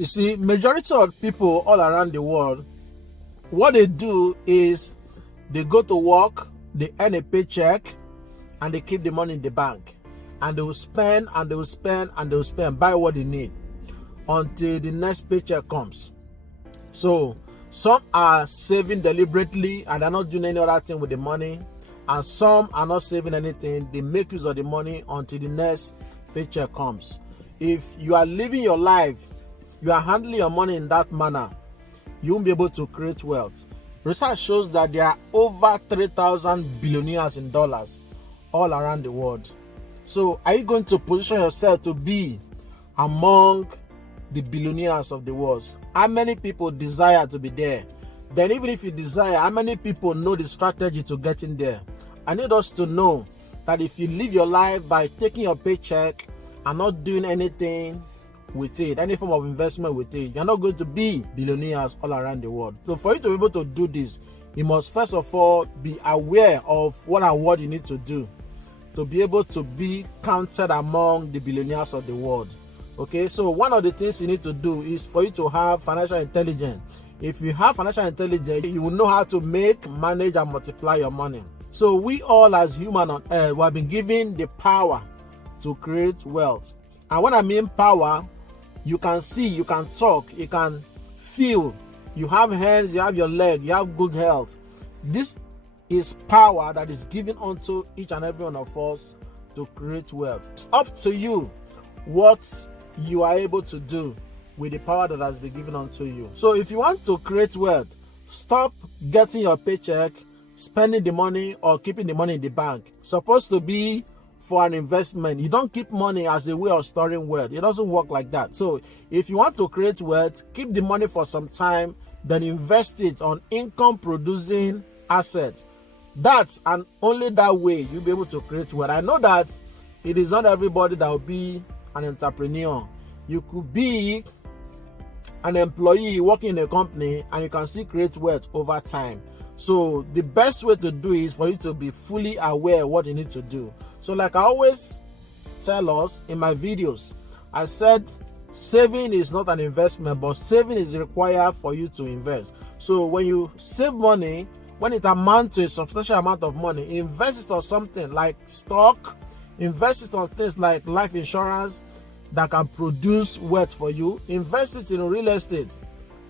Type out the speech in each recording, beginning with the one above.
You see, majority of people all around the world, what they do is they go to work, they earn a paycheck, and they keep the money in the bank. And they will spend, and they will spend, and they will spend, buy what they need until the next paycheck comes. So some are saving deliberately and they're not doing any other thing with the money. And some are not saving anything. They make use of the money until the next paycheck comes. If you are living your life, you are handling your money in that manner, you won't be able to create wealth. Research shows that there are over 3,000 billionaires in dollars all around the world. So are you going to position yourself to be among the billionaires of the world? How many people desire to be there? Then even if you desire, how many people know the strategy to getting there? I need us to know that if you live your life by taking your paycheck and not doing anything with it, any form of investment with it, you're not going to be billionaires all around the world. So for you to be able to do this, you must first of all be aware of what and what you need to do to be able to be counted among the billionaires of the world. Okay, so one of the things you need to do is for you to have financial intelligence. If you have financial intelligence, you will know how to make, manage, and multiply your money. So we all as humans on earth, we have been given the power to create wealth. And when I mean power, you can see, you can talk, you can feel, you have hands, you have your leg, you have good health. This is power that is given unto each and every one of us to create wealth. It's up to you what you are able to do with the power that has been given unto you. So if you want to create wealth, stop getting your paycheck, spending the money, or keeping the money in the bank. It's supposed to be for an investment. You don't keep money as a way of storing wealth. It doesn't work like that. So if you want to create wealth, keep the money for some time, then invest it on income producing assets. That and only that way you'll be able to create wealth. I know that it is not everybody that will be an entrepreneur. You could be an employee working in a company and you can still create wealth over time. So the best way to do is for you to be fully aware of what you need to do. So like I always tell us in my videos, I said saving is not an investment, but saving is required for you to invest. So when you save money, when it amounts to a substantial amount of money, invest it on something like stock, invest it on things like life insurance that can produce wealth for you, invest it in real estate,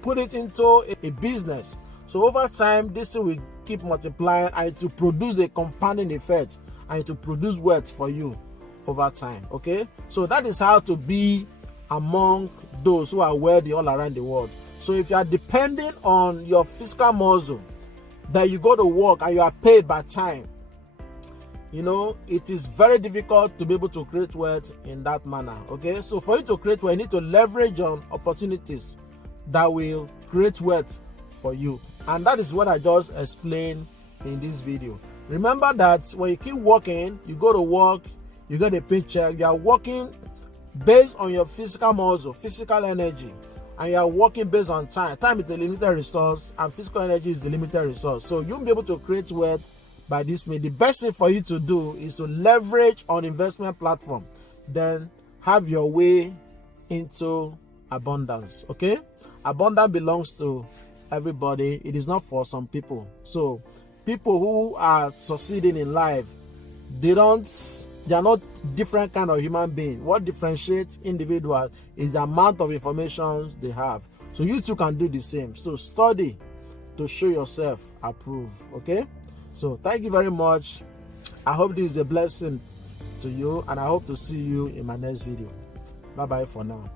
put it into a business. So over time, this thing will keep multiplying and to produce a compounding effect and to produce wealth for you over time. Okay, so that is how to be among those who are wealthy all around the world. So if you are depending on your fiscal muscle, that you go to work and you are paid by time, you know, it is very difficult to be able to create wealth in that manner. Okay, so for you to create wealth, you need to leverage on opportunities that will create wealth for you. And that is what I just explained in this video. Remember that when you keep working, you go to work, you get a paycheck, you are working based on your physical muscle, physical energy, and you are working based on time. Time is the limited resource and physical energy is the limited resource. So you'll be able to create wealth by this way. The best thing for you to do is to leverage on investment platform, then have your way into abundance. Okay, abundance belongs to everybody. It is not for some people. So people who are succeeding in life, they are not different kind of human being. What differentiates individuals is the amount of information they have. So you too can do the same. So study to show yourself approved. Okay, so thank you very much. I hope this is a blessing to you and I hope to see you in my next video. Bye bye for now.